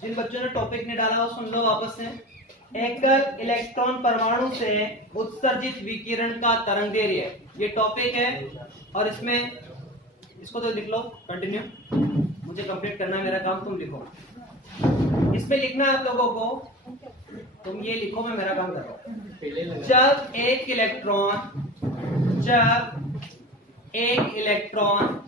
जिन बच्चों ने टॉपिक नहीं डाला वो सुन लो वापस से। एकल इलेक्ट्रॉन परमाणु से उत्सर्जित विकिरण का तरंगदैर्घ्य, ये टॉपिक है। और इसमें इसको तो लिख लो, कंटिन्यू, मुझे कंप्लीट करना है मेरा काम, तुम लिखो। इसमें लिखना है आप लोगों को, तुम ये लिखो, मैं मेरा काम कर रहा हूं। जब एक इलेक्ट्रॉन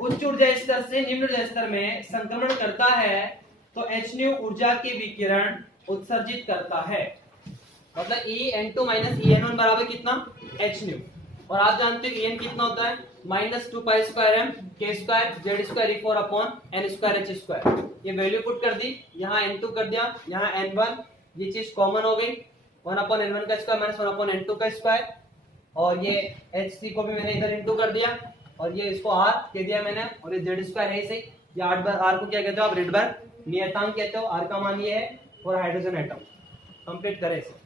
उच्च ऊर्जा स्तर से निम्न ऊर्जा स्तर में संक्रमण करता है तो hν ऊर्जा के विकिरण उत्सर्जित करता है। मतलब En2 - En1 बराबर कितना, hν। और आप जानते हो En कितना होता है, -2π²m k² z² e4/n² h²। ये वैल्यू पुट कर दी, यहाँ N2 कर दिया, यहाँ N1, ये चीज कॉमन हो गई, 1/n1 का स्क्वायर - 1/n2 का स्क्वायर। और ये Hc को भी मैंने इधर इंटू कर दिया, और ये इसको R कह दिया मैंने, और ये z² है सही। ये R को क्या कहते हो आप, रिडबर्ग नियतांक कहते हो। R का मान ये है फॉर हाइड्रोजन एटम। कंप्लीट करें इसे।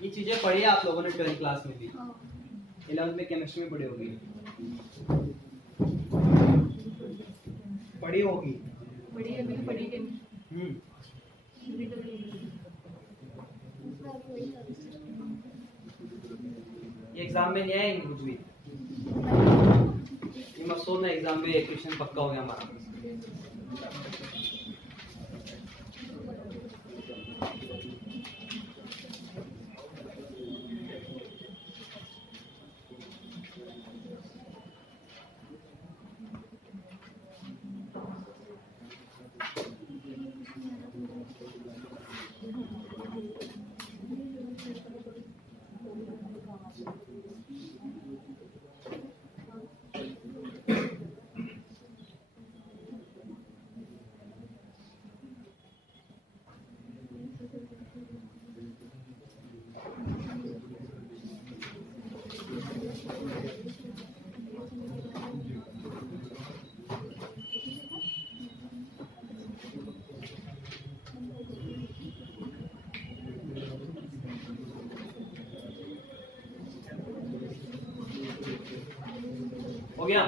ये चीजें पढ़ी है आप लोगों ने 12th क्लास में भी, 11th में केमिस्ट्री में पढ़ी होगी, पढ़ी होगी। पढ़ी है, मैंने पढ़ी है। ये एग्जाम में नहीं आएंगे कुछ भी, ये मत सोचना एग्जाम में क्वेश्चन पक्का हो गया हमारा। हो गया।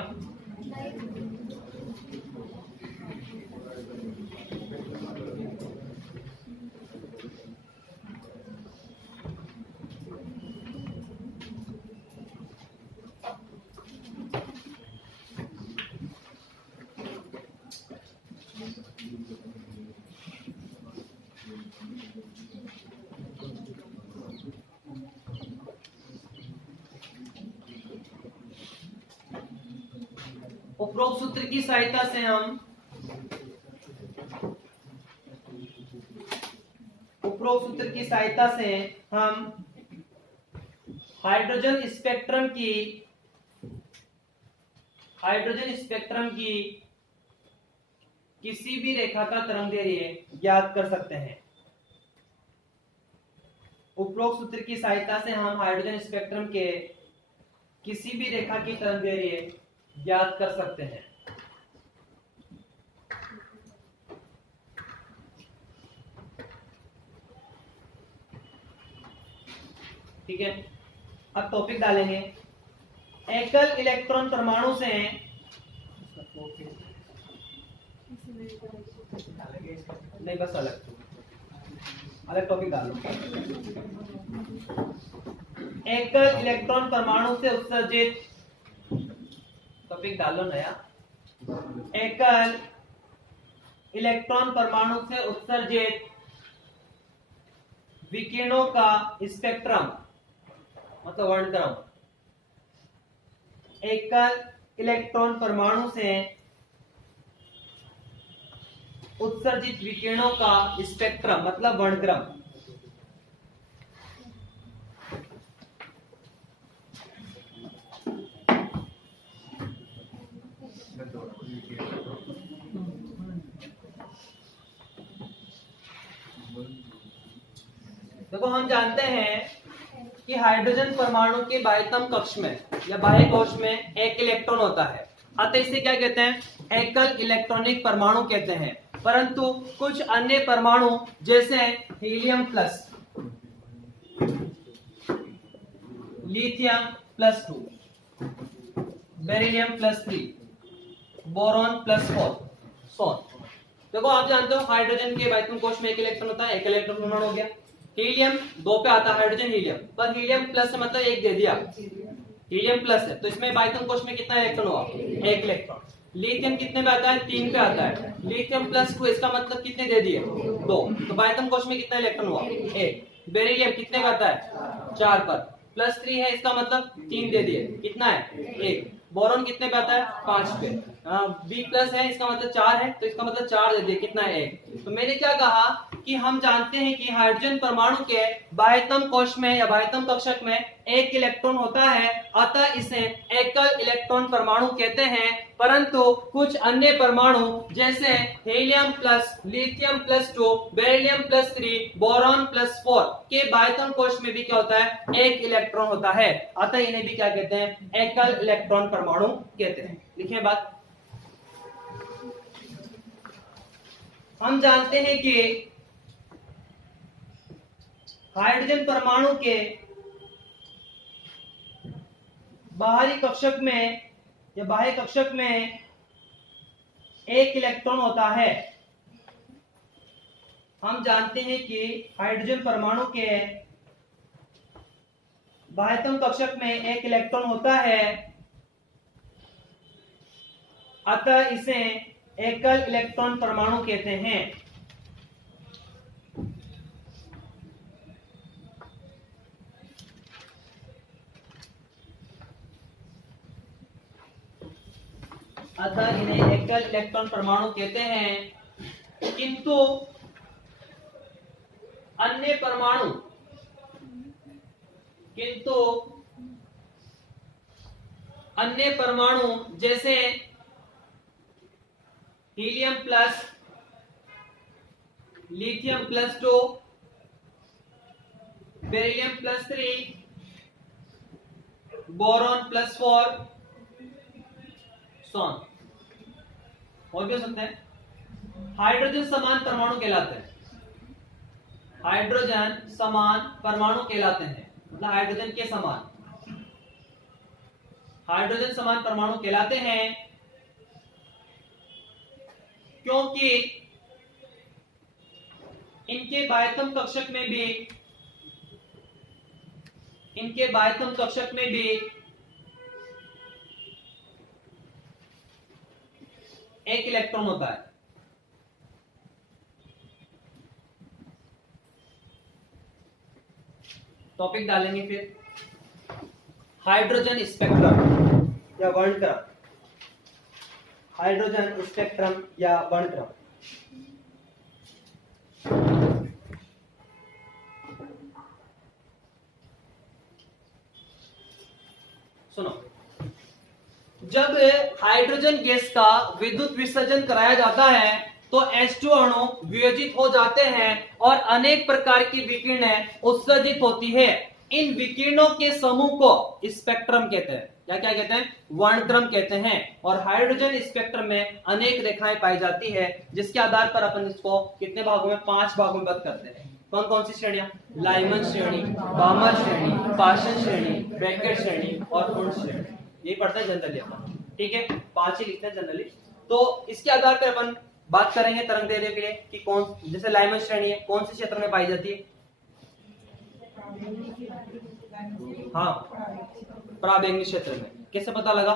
उपरोक्त सूत्र की सहायता से हम हाइड्रोजन स्पेक्ट्रम की किसी भी रेखा का तरंगदैर्घ्य ज्ञात कर सकते हैं। उपरोक्त सूत्र की सहायता से हम हाइड्रोजन स्पेक्ट्रम के किसी भी रेखा की तरंगदैर्घ्य ज्ञात कर सकते हैं। ठीक है, अब टॉपिक डालेंगे। एकल इलेक्ट्रॉन परमाणु से नहीं, बस अलग टॉपिक डालो। एकल इलेक्ट्रॉन परमाणु से उत्सर्जित, टॉपिक डालो नया, एकल इलेक्ट्रॉन परमाणु से उत्सर्जित विकिरणों का स्पेक्ट्रम मतलब वर्णक्रम। एकल इलेक्ट्रॉन परमाणु से उत्सर्जित विकिरणों का स्पेक्ट्रम मतलब वर्णक्रम। देखो हम जानते हैं कि हाइड्रोजन परमाणु के बाह्यतम कक्ष में या बाह्य कोश में एक इलेक्ट्रॉन होता है, अतः इसे क्या कहते हैं? एकल इलेक्ट्रॉनिक परमाणु कहते हैं। परंतु कुछ अन्य परमाणु जैसे helium plus, lithium plus 2, beryllium plus 3, boron plus 4, सोन। देखो आप जानते हो हाइड्रोजन के बाह्यतम कोश में एक इलेक्ट्रॉन होता है, एक इलेक्ट्रॉन परमाणु हो गया। हीलियम 2 पे आता है, हाइड्रोजन हीलियम, पर हीलियम प्लस मतलब एक दे दिया, हीलियम प्लस है तो इसमें बाह्यतम कोश में कितना इलेक्ट्रॉन हुआ? एक इलेक्ट्रॉन। लिथियम कितने पे आता है? 3 पे आता है, लिथियम प्लस 2 इसका मतलब कितने दे दिए? 2, तो बाह्यतम कोश में कितना इलेक्ट्रॉन हुआ? 1। बेरिलियम कितने पे आता है? 4 पर, प्लस 3 है इसका मतलब 3 दे दिए, कितना है? 1। बोरॉन कितने पे आता है? 5 पे, बी प्लस है इसका मतलब 4 है तो इसका मतलब 4 दे दिए, कितना है? 1। तो मैंने क्या कहा कि हम जानते हैं कि हाइड्रोजन परमाणु के बाह्यतम कोश में या बाह्यतम कक्षक में एक इलेक्ट्रॉन होता है, अतः इसे एकल इलेक्ट्रॉन परमाणु कहते हैं। परंतु कुछ अन्य परमाणु जैसे helium plus, lithium plus 2, beryllium plus 3, boron plus 4 के बाह्यतम कोश में भी क्या होता है? एक इलेक्ट्रॉन होता है, अतः इन्हें भी क्या कहते हैं? एकल इलेक्ट्रॉन परमाणु कहते हैं। लिखिए बात। हम जानते हैं कि हाइड्रोजन परमाणु के बाहरी कक्षक में या बाह्य कक्षक में एक इलेक्ट्रॉन होता है। हम जानते हैं कि हाइड्रोजन परमाणु के बाह्यतम कक्षक में एक इलेक्ट्रॉन होता है, अतः इसे एकल इलेक्ट्रॉन परमाणु कहते हैं। अतः इन्हें एकल इलेक्ट्रॉन परमाणु कहते हैं। किंतु अन्य परमाणु जैसे helium plus, lithium plus 2, beryllium plus 3, boron plus 4, सोन, और भी हो सकते हैं। हाइड्रोजन समान परमाणु कहलाते हैं, हाइड्रोजन समान परमाणु कहलाते हैं, मतलब हाइड्रोजन के समान, हाइड्रोजन समान परमाणु कहलाते हैं क्योंकि इनके बाह्यतम कक्षक में भी एक इलेक्ट्रॉन होता है। टॉपिक डालेंगे फिर हाइड्रोजन स्पेक्ट्रम या वर्णक्रम, हाइड्रोजन स्पेक्ट्रम या वर्णक्रम। सुनो, जब हाइड्रोजन गैस का विद्युत विसर्जन कराया जाता है तो H2 अणु वियोजित हो जाते हैं और अनेक प्रकार की विकिरणें उत्सर्जित होती है। इन विकिरणों के समूह को स्पेक्ट्रम कहते हैं, क्या क्या कहते हैं? वर्णक्रम कहते हैं। और हाइड्रोजन स्पेक्ट्रम में अनेक रेखाएं पाई जाती है, जिसके आधार पर अपन इसको कितने भागों में? 5 भागों में बंद करते हैं। कौन कौन सी श्रेणियां? लाइमन श्रेणी, बामर श्रेणी, पाशन श्रेणी, ब्रैकेट श्रेणी और वुंड श्रेणी। ये पढ़ते हैं जनरली अपन, ठीक है? 5 ही लिखते हैं जनरली। तो इसके आधार पर अपन बात करेंगे तरंग दैर्ध्य के लिए कि कौन, जैसे लाइमन श्रेणी है, कौन से क्षेत्र में पाई जाती है? हाँ, पराबैंगनी क्षेत्र में। कैसे पता लगा?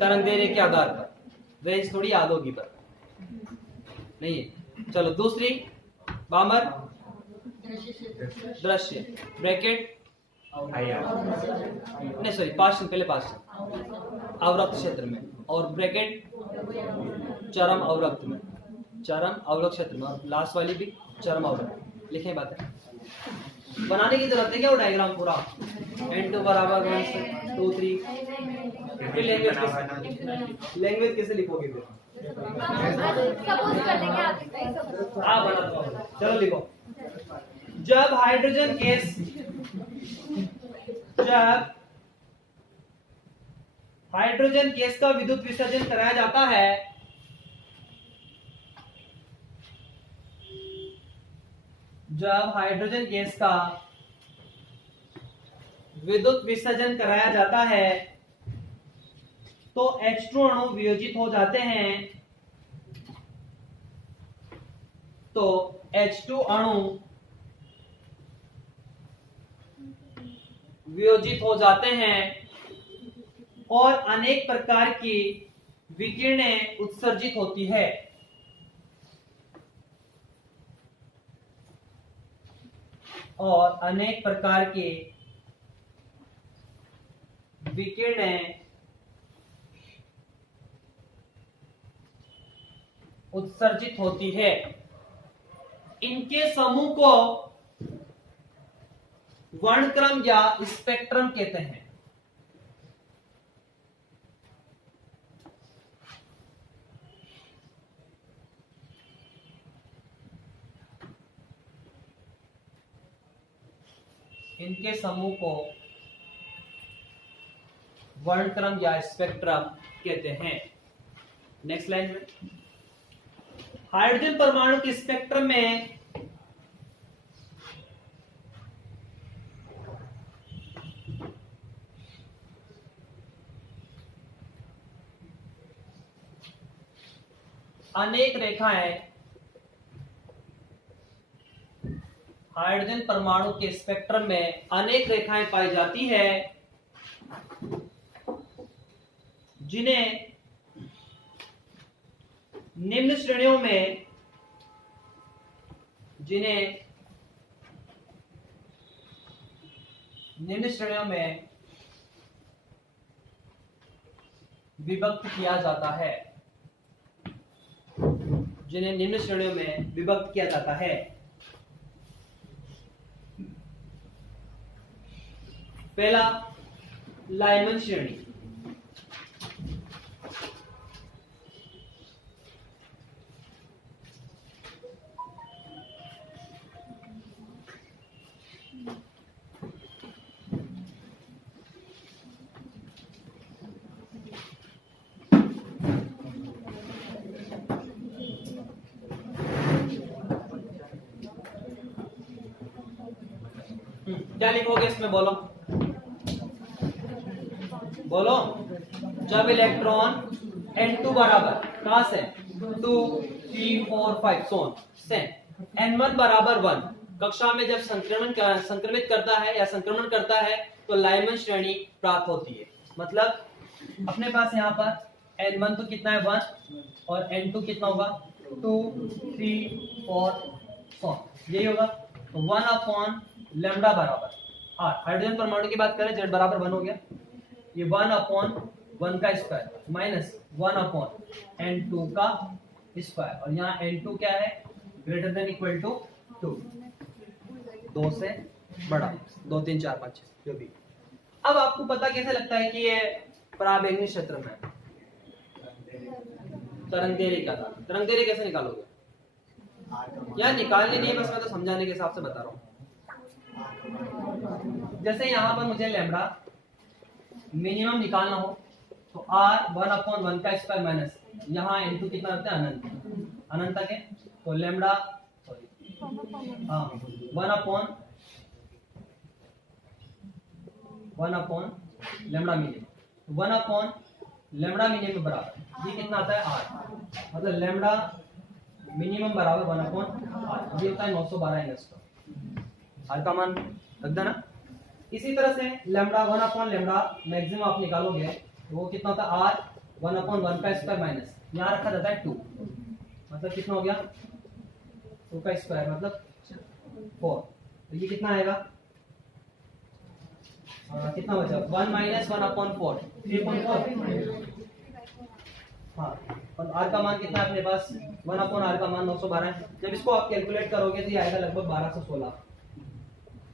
तरंगदैर्घ्य के आधार पर। रेंज थोड़ी याद होगी पर नहीं है। चलो दूसरी, बामर दृश्य ब्रैकेट नहीं सॉरी पार्श्व, पहले पार्श्व अवरक्त क्षेत्र में, और ब्रैकेट चरम अवरक्त में, चरम अवरक्त क्षेत्र में, और लास्ट वाली भी चरम अवरक्त। लिखें बातें, बनाने की जरूरत है क्या वो डायग्राम पूरा? n2 बराबर 1 2 3। फिर लैंग्वेज कैसे लिखोगे फिर? हाँ बना दो, चलो लिखो। जब हाइड्रोजन गैस, जब हाइड्रोजन गैस का विद्युत विसर्जन कराया जाता है, जब हाइड्रोजन गैस का विद्युत विसर्जन कराया जाता है तो H2 अणु वियोजित हो जाते हैं, तो H2 अणु वियोजित हो जाते हैं और अनेक प्रकार की विकिरणें उत्सर्जित होती है। और अनेक प्रकार की विकिरणें उत्सर्जित होती है। इनके समूह को वर्णक्रम या स्पेक्ट्रम कहते हैं। इनके समूह को वर्णक्रम या स्पेक्ट्रम कहते हैं। नेक्स्ट लाइन में, हाइड्रोजन परमाणु के स्पेक्ट्रम में अनेक रेखाएं, हाइड्रोजन परमाणु के स्पेक्ट्रम में अनेक रेखाएं पाई जाती है जिन्हें निम्न श्रेणियों में, विभक्त किया जाता है, जिन्हें निम्न श्रेणियों में विभक्त किया जाता है। पहला, लाइमन श्रेणी। क्या लिखोगे इसमें? बोलो बोलो। जब इलेक्ट्रॉन N2 बराबर कहां से 2 3 4 5 सोन से N1 बराबर 1 कक्षा में जब संक्रमित करता है या संक्रमण करता है तो लाइमन श्रेणी प्राप्त होती है। मतलब अपने पास यहाँ पर N1 तो कितना है 1 और N2 कितना होगा 2 3 4 सोन, यही होगा। तो 1 अपॉन लैम्डा बराबर R। हाइड्रोजन परमाणु की बात करें, Z बराबर 1 हो गया, ये 1 अपॉन 1 का स्क्वायर माइनस 1 अपॉन N2 का स्क्वायर, और यहाँ N2 क्या है ग्रेटर देन इक्वल टू 2, 2 से बड़ा, 2 3 4 5 जो भी। अब आपको पता कैसे लगता है कि ये पराबैंगनी क्षेत्र में है? तरंगदैर्घ्य का, तरंगदैर्घ्य कैसे निकालोगे? यार निकालने नहीं, बस मैं तो समझाने के हिसाब से बता रहा हूँ। जैसे यहाँ पर मुझे लैम्डा मिनिमम निकालना हो तो R 1 अपॉन 1 का स्क्वायर माइनस यहाँ N2 कितना रहता है अनंत, अनंत तक है, तो लैम्डा सॉरी हाँ 1 upon lambda minimum, 1 upon lambda minimum बराबर ये कितना आता है R, मतलब लैम्डा मिनिमम बराबर 1 अपॉन R, ये होता है 912 एंगस्ट्रॉम। R का मान रख देना। इसी तरह से लैम्डा 1 अपॉन लैम्डा मैक्सिमम आप निकालोगे तो वो कितना होता है r 1 अपॉन 1 का स्क्वायर माइनस यहाँ रखा जाता है 2, मतलब कितना हो गया 2 का स्क्वायर मतलब 4। तो ये कितना आएगा कितना बचा 1 माइनस 1 अपॉन 4 3.4। हाँ और r का मान कितना है अपने पास 1 अपॉन r का मान 912 है। जब इसको आप कैलकुलेट करोगे तो ये आएगा लगभग 1216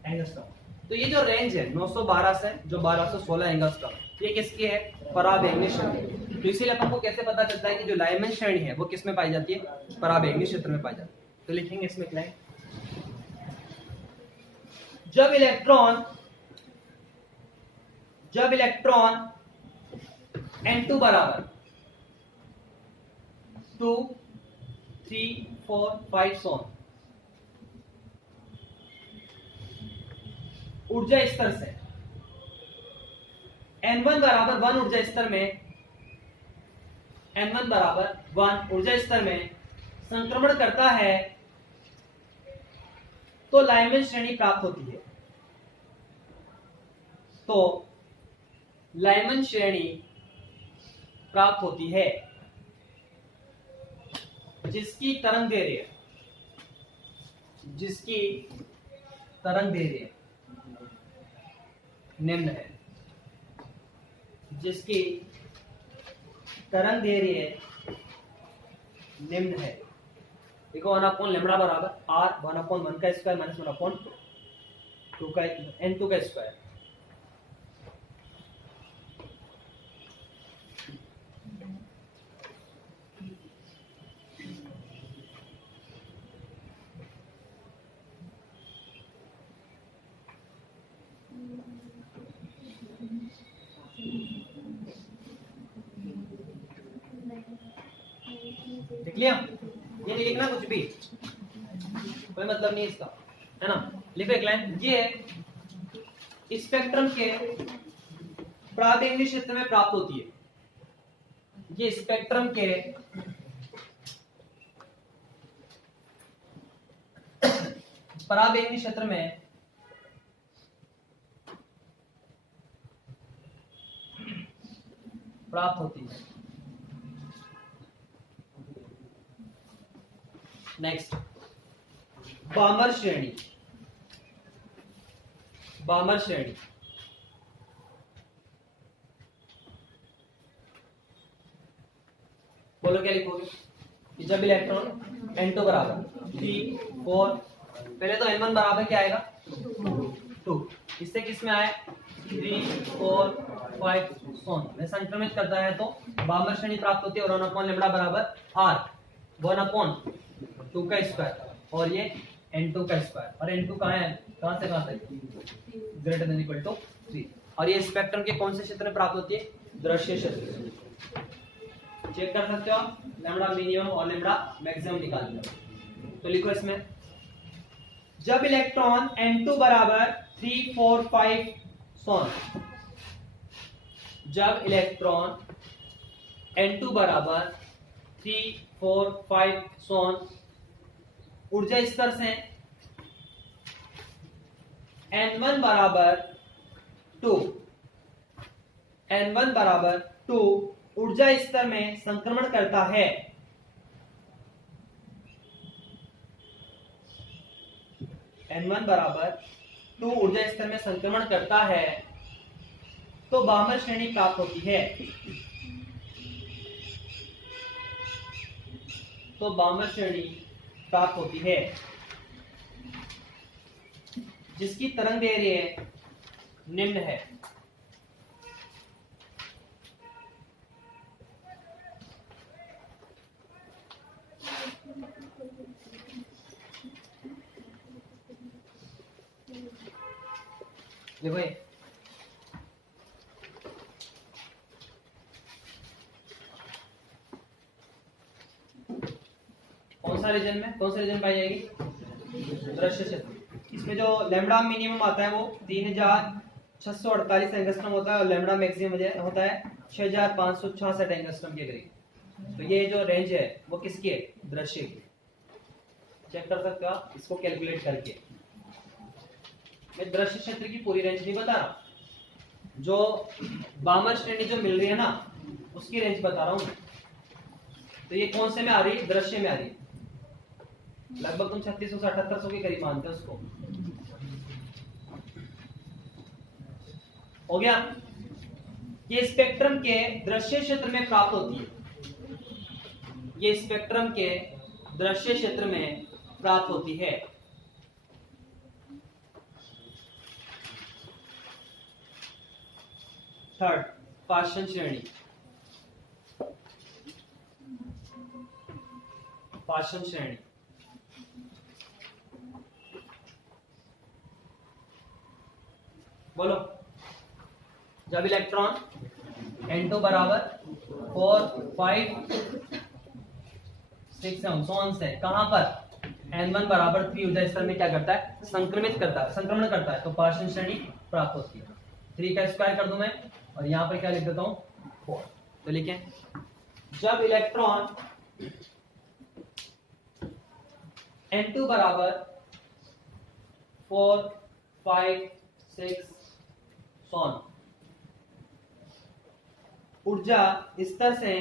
एंगस्ट्रॉम। तो ये जो रेंज है 912 से जो 1216 एंगस्ट्रॉम ये किसकी है पराबैंगनी श्रेणी। तो इसीलिए आपको कैसे पता चलता है कि जो लाइमन श्रेणी है वो किस में पाई जाती है पराबैंगनी क्षेत्र में पाई जाती है। तो लिखेंगे इसमें क्या है जब इलेक्ट्रॉन n2 बराबर 2 3 4 5 सो ऊर्जा स्तर से n1 बराबर 1 ऊर्जा स्तर में n1 बराबर 1 ऊर्जा स्तर में संक्रमण करता है तो लाइमन श्रेणी प्राप्त होती है। तो लाइमन श्रेणी प्राप्त होती है जिसकी तरंग दैर्घ्य निम्न है, जिसकी तरंग दैर्घ्य निम्न है। देखो 1 अपॉन लैम्डा बराबर r 1 अपॉन 1 का स्क्वायर माइनस 1 अपॉन 2 का n2 का स्क्वायर। देख लिया ये नहीं लिखना कुछ भी कोई मतलब नहीं इसका है ना। लिखो एक लाइन ये स्पेक्ट्रम के पराबैंगनी क्षेत्र में प्राप्त होती है। ये स्पेक्ट्रम के पराबैंगनी क्षेत्र में प्राप्त होती है। नेक्स्ट बामर श्रेणी बोलो क्या लिखोगे जब इलेक्ट्रॉन n2 बराबर 3 4 पहले तो n1 बराबर क्या आएगा 2 इससे किस में आए 3 4 5 सोन में संक्रमित करता है तो बामर श्रेणी प्राप्त होती है। और 1 अपॉन लैम्डा बराबर r 1 अपॉन 2 का स्क्वायर और ये n2 का स्क्वायर और n2 कहाँ है कहाँ से कहाँ तक ग्रेटर देन इक्वल टू 3। और ये स्पेक्ट्रम के कौन से क्षेत्र में प्राप्त होती है दृश्य क्षेत्र। चेक कर सकते हो आप लैम्डा मिनिमम और लैम्डा मैक्सिमम निकाल लो। तो लिखो इसमें जब इलेक्ट्रॉन n2 बराबर 3 4 5 सोन जब इलेक्ट्रॉन n2 बराबर 3 4 5 सोन ऊर्जा स्तर से n1 बराबर 2 ऊर्जा स्तर में संक्रमण करता है n1 बराबर 2 ऊर्जा स्तर में संक्रमण करता है तो बामर श्रेणी प्राप्त होती है। तो बामर श्रेणी प्राप्त होती है जिसकी तरंग दैर्घ्य निम्न है। देखो ये कौन सा रीजन पाई जाएगी दृश्य क्षेत्र। इसमें जो लैम्डा मिनिमम आता है वो 3648 एंगस्ट्रॉम होता है और लैम्डा मैक्सिमम होता है 6566 एंगस्ट्रॉम के करीब। तो ये जो रेंज है वो किसकी है दृश्य की। चेक कर सकते हो आप इसको कैलकुलेट करके। मैं दृश्य क्षेत्र की पूरी रेंज नहीं बता रहा, जो बामर श्रेणी जो मिल रही है ना उसकी रेंज बता रहा हूं। तो ये कौन से में आ रही है? दृश्य में आ रही है। लगभग तुम 3600 से 7800 के करीब मानते हो उसको। हो गया? ये स्पेक्ट्रम के दृश्य क्षेत्र में प्राप्त होती है, ये स्पेक्ट्रम के दृश्य क्षेत्र में प्राप्त होती है। थर्ड, पार्श्व श्रेणी। पार्श्व श्रेणी बोलो। जब इलेक्ट्रॉन N2 बराबर 4, 5, 6 से कहां पर N1 बराबर 3 ऊर्जा स्तर में क्या करता है? संक्रमण करता है, तो पार्श्व श्रेणी प्राप्त होती है। 3 का स्क्वायर कर दूं मैं, और यहां पर क्या लिख देता हूं? 4। तो लिखें, जब इलेक्ट्रॉन N2 बराबर 4, 5, 6 ऊर्जा स्तर से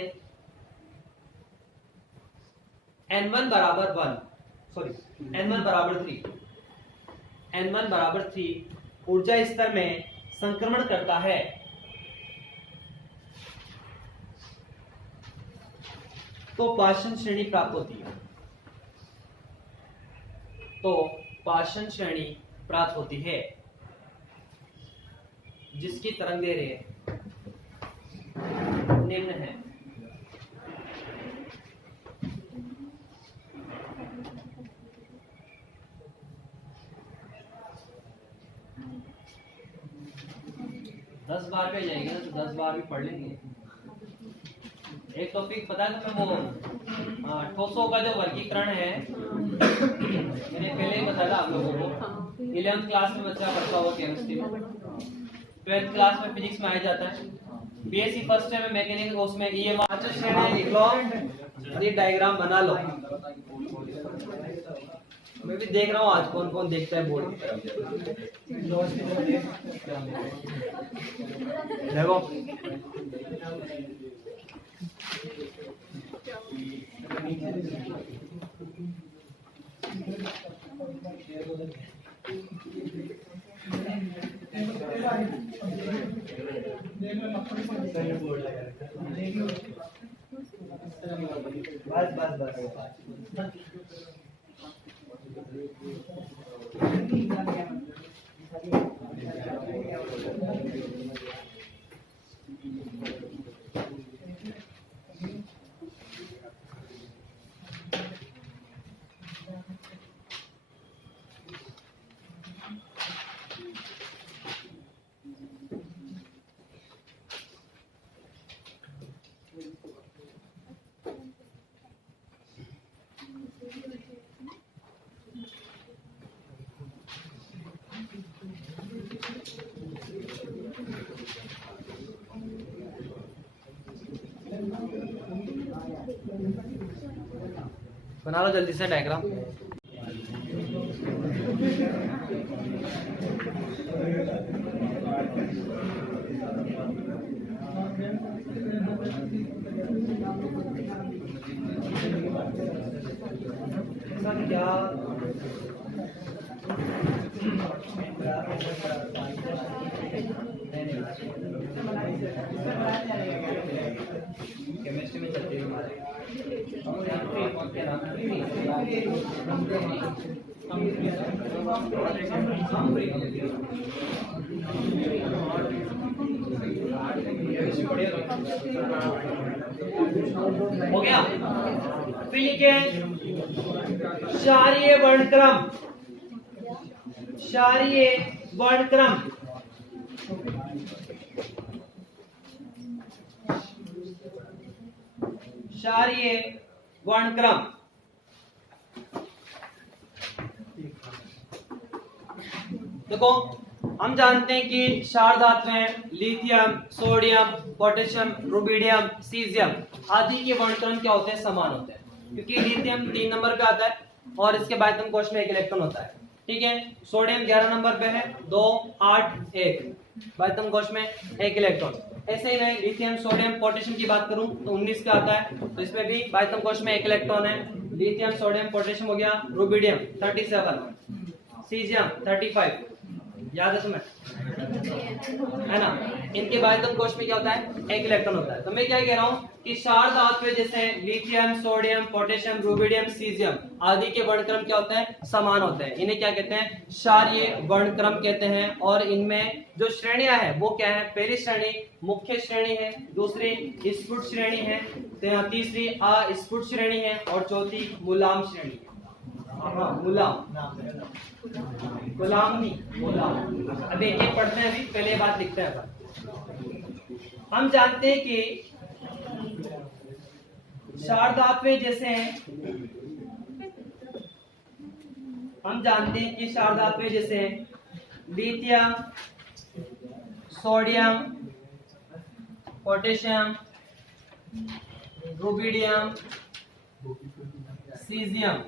N1 बराबर 3 ऊर्जा स्तर में संक्रमण करता है, तो पार्श्व श्रेणी प्राप्त होती है। जिसकी तरंग दे रहे निम्न है। दस बार पे जाएंगे ना, तो 10 बार भी पढ़ लेंगे। एक टॉपिक पता है तुम्हें, वो ठोसों का जो वर्गीकरण है, मैंने पहले ही बताया आप लोगों को। 11th क्लास में बच्चा पढ़ता होगा केमिस्ट्री में, 12th क्लास में फिजिक्स में आ जाता है, बीएससी फर्स्ट ईयर में मैकेनिकल, उसमें ये पांचों श्रेणी लिख लो, ये डायग्राम बना लो। मैं भी देख रहा हूँ आज कौन कौन देखता है बोर्ड। देखो बस बना लो जल्दी से डायग्राम। क्या केमिस्ट्री में चलती है हमारे। हो गया? फिर लिखे क्षारीय वर्णक्रम। क्षारीय वर्णक्रम क्षारीय वर्णक्रम देखो, हम जानते हैं कि क्षार धातुएं lithium, sodium, potassium, rubidium, caesium आदि के वर्णक्रम क्या होते हैं? समान होते हैं, क्योंकि लिथियम 3 नंबर पे आता है और इसके बाद कोश में 1 इलेक्ट्रॉन होता है। ठीक है। सोडियम 11 नंबर पे है, 2 8 1 बाह्यतम कोश में 1 इलेक्ट्रॉन। ऐसे ही मैं लिथियम सोडियम पोटेशियम की बात करूं तो 19 का आता है, तो इसमें भी बाह्यतम कोश में 1 इलेक्ट्रॉन है। लिथियम सोडियम पोटेशियम हो गया। रुबिडियम 37, सीजियम 35, याद है तुम्हें, है ना। इनके बाह्यतम कोश में क्या होता है, 1 इलेक्ट्रॉन होता है। तो मैं क्या कह रहा हूं कि क्षार धातु जैसे lithium sodium potassium rubidium caesium आदि के वर्णक्रम क्या होते हैं, समान होते हैं। इन्हें क्या कहते हैं, क्षारीय वर्णक्रम कहते हैं। और इनमें जो श्रेणियां हैं वो क्या है, पहली श्रेणी मुख्य श्रेणी है, दूसरी स्फुट श्रेणी है, तीसरी अस्फुट श्रेणी है और चौथी मुलाम श्रेणी है। गुलाम नहीं, मुलाम। अब एक एक पढ़ते हैं, अभी पहले ये बात लिखते हैं। हम जानते हैं कि क्षार धातुएं जैसे हम जानते हैं कि क्षार धातुएं जैसे lithium sodium potassium rubidium caesium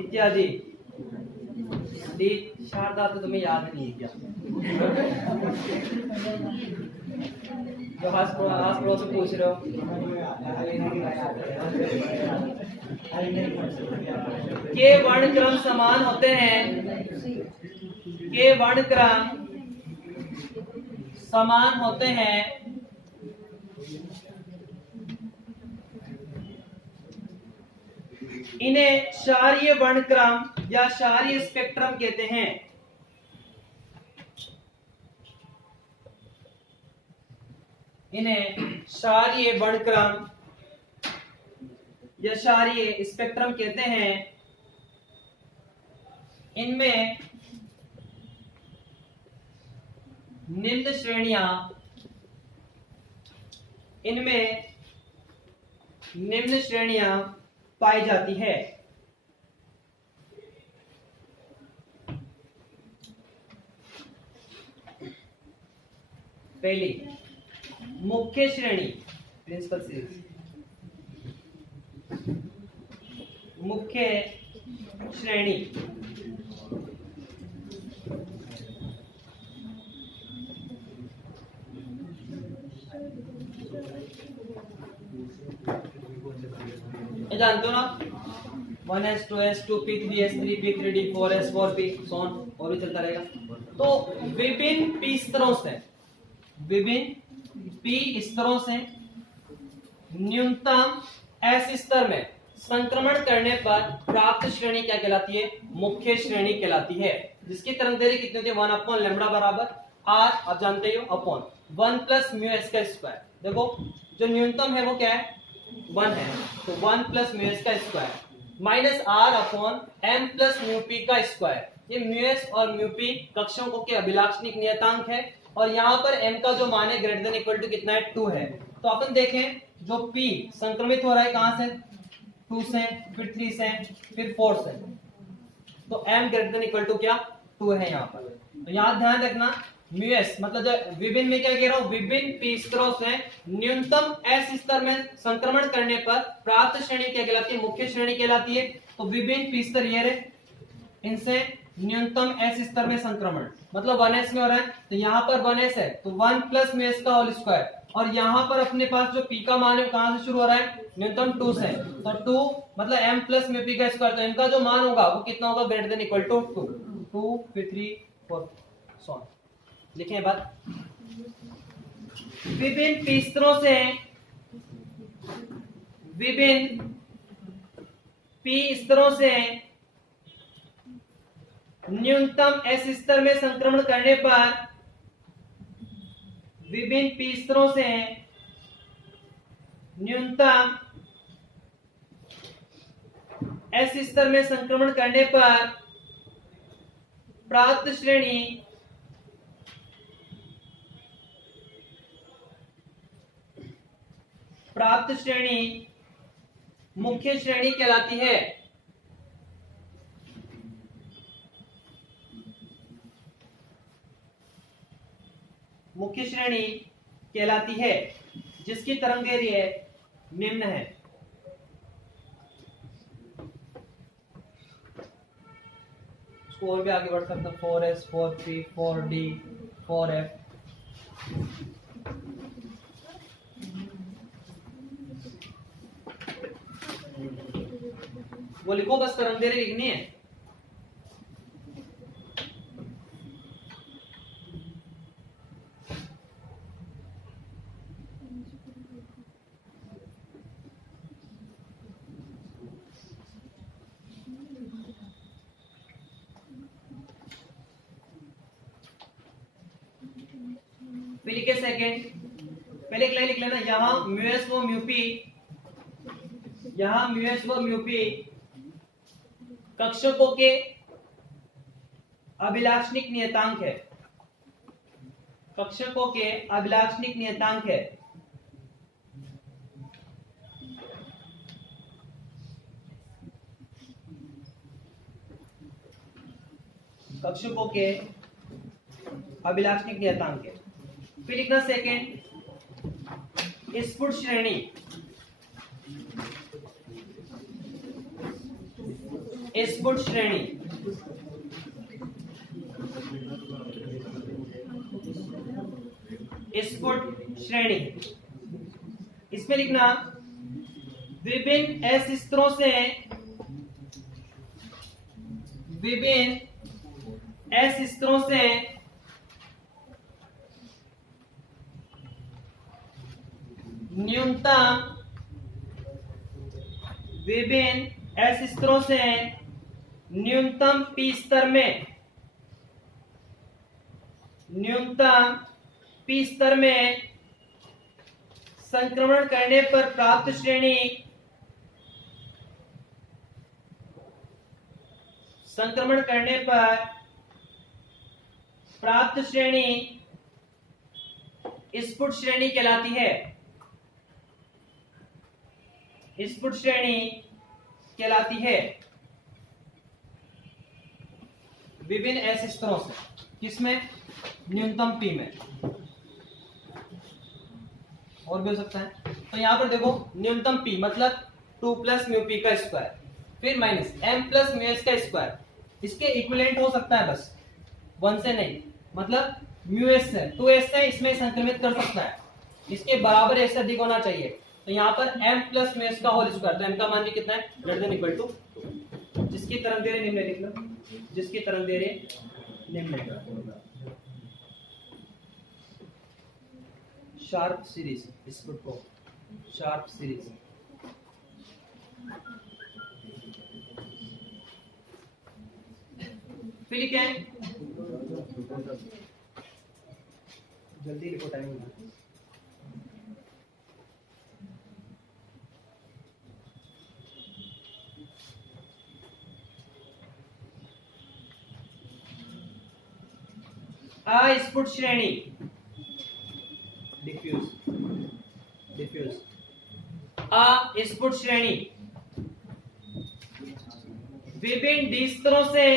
इत्यादि क्षार धातु तुम्हें याद नहीं है क्या? जो हास पड़ोस से पूछ रहे हो, के वर्णक्रम समान होते हैं, के वर्णक्रम समान होते हैं, इन्हें क्षारीय वर्णक्रम या क्षारीय स्पेक्ट्रम कहते हैं। इन्हें क्षारीय वर्णक्रम या क्षारीय स्पेक्ट्रम कहते हैं। इनमें निम्न श्रेणियां पाई जाती है। पहली मुख्य श्रेणी, प्रिंसिपल सीरीज, मुख्य श्रेणी ये जानते हो ना, 1s 2s 2p 3s 3p 3d 4s 4p सोन और भी चलता रहेगा। तो विभिन्न p स्तरों से न्यूनतम s स्तर में संक्रमण करने पर प्राप्त श्रेणी क्या कहलाती है, मुख्य श्रेणी कहलाती है। जिसकी तरंग दैर्घ्य कितनी होती है, 1 लैम्ब्डा बराबर r, आप जानते हो, अपॉन 1 प्लस म्यू एस का स्क्वायर। देखो जो न्यूनतम है वो क्या है, 1 है, तो 1 प्लस म्यू एस का square minus r upon m plus mu P का स्क्वायर। ये म्यू एस और म्यू पी कक्षकों के अभिलाक्षणिक नियतांक है और यहाँ पर m का जो मान है ग्रेटर देन इक्वल टू कितना है, 2 है। तो अपन देखें जो p संक्रमित हो रहा है कहां से, 2 से, फिर 3 से, फिर 4 से, तो m greater than equal to क्या, 2 है यहाँ पर। तो यहाँ ध्यान रखना म्यू एस मतलब जो विभिन्न में क्या कह रहा हूँ, विभिन्न p स्तरों से न्यूनतम s स्तर में संक्रमण करने पर प्राप्त श्रेणी क्या कहलाती है, मुख्य श्रेणी कहलाती है। तो विभिन्न p स्तर ये रहे, इनसे न्यूनतम s स्तर में संक्रमण मतलब 1s में हो रहा है, तो यहाँ पर 1s है तो 1 प्लस म्यू एस का होल स्क्वायर, और यहाँ पर अपने पास जो p का मान है कहां से शुरू हो रहा है, न्यूनतम 2 से, तो 2 मतलब m प्लस म्यू पी का स्क्वायर, तो इनका जो मान होगा वो कितना होगा, ग्रेटर देन इक्वल टू 2 फिर 3 4 सो। लिखें बात, विभिन्न p स्तरों से विभिन्न p स्तरों से न्यूनतम s स्तर में संक्रमण करने पर, विभिन्न p स्तरों से न्यूनतम s स्तर में संक्रमण करने पर प्राप्त श्रेणी मुख्य श्रेणी कहलाती है। मुख्य श्रेणी कहलाती है जिसकी तरंग दैर्घ्य निम्न है। इसको और भी आगे बढ़ सकते हैं, 4s 4p 4d 4f। वो लिखो, बस तरंग दे रही लिखनी है। फिर लिखे सेकेंड, पहले एक लाइन लिख लेना, यहाँ म्यूएस व म्यूपी, यहाँ म्यूएस व म्यूपी कक्षकों के अभिलाक्षणिक नियतांक है, कक्षकों के अभिलाक्षणिक नियतांक है। कक्षकों के अभिलाक्षणिक नियतांक है। फिर लिखना सेकेंड, स्फुट श्रेणी, स्फुट श्रेणी, स्फुट श्रेणी, इसमें लिखना विभिन्न एस स्तरों से, विभिन्न एस स्तरों से न्यूनतम, विभिन्न एस स्तरों से न्यूनतम पी स्तर में, न्यूनतम पी स्तर में संक्रमण करने पर प्राप्त श्रेणी, संक्रमण करने पर प्राप्त श्रेणी स्फुट श्रेणी कहलाती है, स्फुट श्रेणी कहलाती है। विभिन्न एस स्तरों से, किसमें? न्यूनतम पी में। और भी हो सकता है। तो यहां पर देखो, न्यूनतम पी मतलब 2 प्लस म्यू पी का स्क्वायर, फिर minus m plus mu S का स्क्वायर, इसके इक्विवेलेंट हो सकता है बस, 1 से नहीं, मतलब म्यू एस है 2s से इसमें संक्रमित कर सकता है, इसके बराबर ऐसे अधिक होना चाहिए। तो यहाँ पर m प्लस म्यू एस का होल स्क्वायर, तो m का मान भी कितना है? ग्रेटर देन इक्वल टू, जिसकी तरंग दे रहे निम्न लिख लो, जिसकी तरंग दे रहे निम्न। शार्प सीरीज, इसको को शार्प सीरीज, फिर लिखे जल्दी लिखो, टाइम होगा। अस्फुट श्रेणी, डिफ्यूज, डिफ्यूज, अस्फुट श्रेणी विभिन्न डी स्तरों से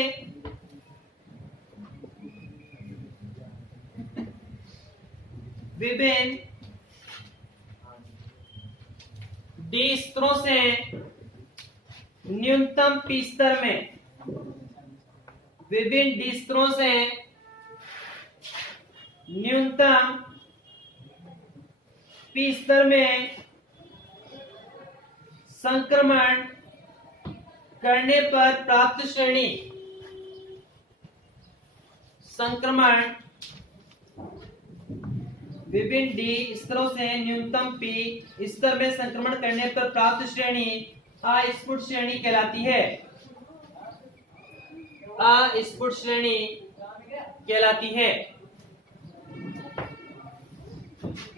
विभिन्न डी स्तरों से न्यूनतम पी स्तर में, विभिन्न डी स्तरों से न्यूनतम पी स्तर में संक्रमण करने पर प्राप्त श्रेणी, संक्रमण विभिन्न डी स्तरों से न्यूनतम पी स्तर में संक्रमण करने पर प्राप्त श्रेणी अस्फुट श्रेणी कहलाती है, अस्फुट श्रेणी कहलाती है।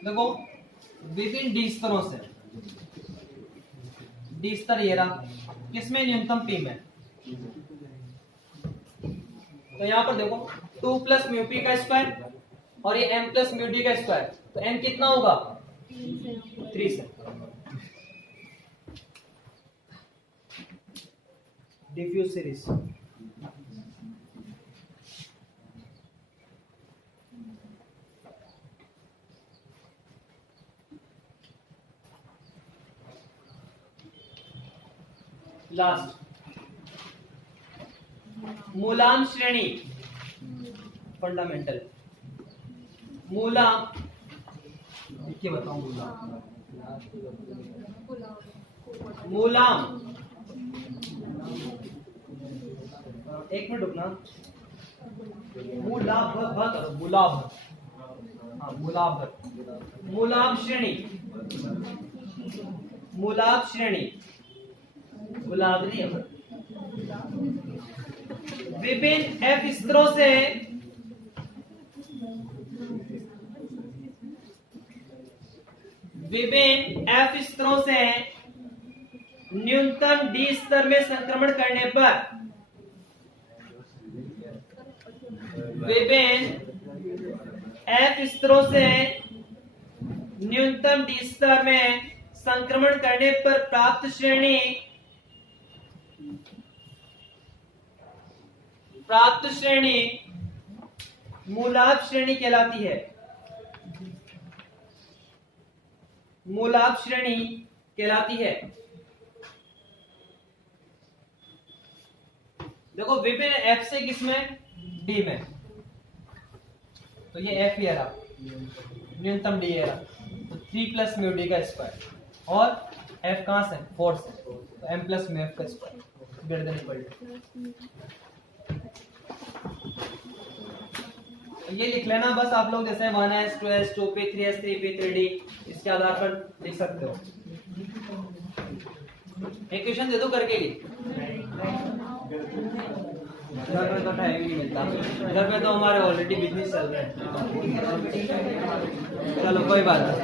देखो, विभिन्न डी स्तरों से, डी स्तर ये रहा, किसमें? न्यूनतम पी में। तो यहां पर देखो 2 प्लस म्यू पी का स्क्वायर और ये m प्लस म्यू डी का स्क्वायर, तो m कितना होगा? 3 से। डिफ्यूज सीरीज, लास्ट मूलांक श्रेणी फंडामेंटल मूलांक देखिए बताऊं मूलांक एक मिनट रुकना मूलाभ करो मूलाभ हाँ मूलाभ श्रेणी मूलाभ श्रेणी गुलाब नहीं है विभिन्न एफ स्तरों से विभिन्न एफ स्तरों से न्यूनतम डी स्तर में संक्रमण करने पर विभिन्न एफ स्तरों से न्यूनतम डी स्तर में संक्रमण करने पर प्राप्त श्रेणी मूलाभ श्रेणी कहलाती है। मूलाभ श्रेणी कहलाती है। देखो विभिन्न एफ से किसमें डी में, तो ये एफ ही रहा न्यूनतम डी है तो 3 प्लस म्यू डी का स्क्वायर और एफ कहां से 4 से तो एम प्लस म्यू एफ का square greater than equal to ये लिख लेना बस आप लोग जैसे 1s 2s 2p 3s 3p 3d इसके आधार पर लिख सकते हो। इक्वेशन दे दो करके ही घर पे तो टाइम नहीं मिलता, घर पे तो हमारे ऑलरेडी बिजनेस चल रहा है। चलो कोई बात नहीं।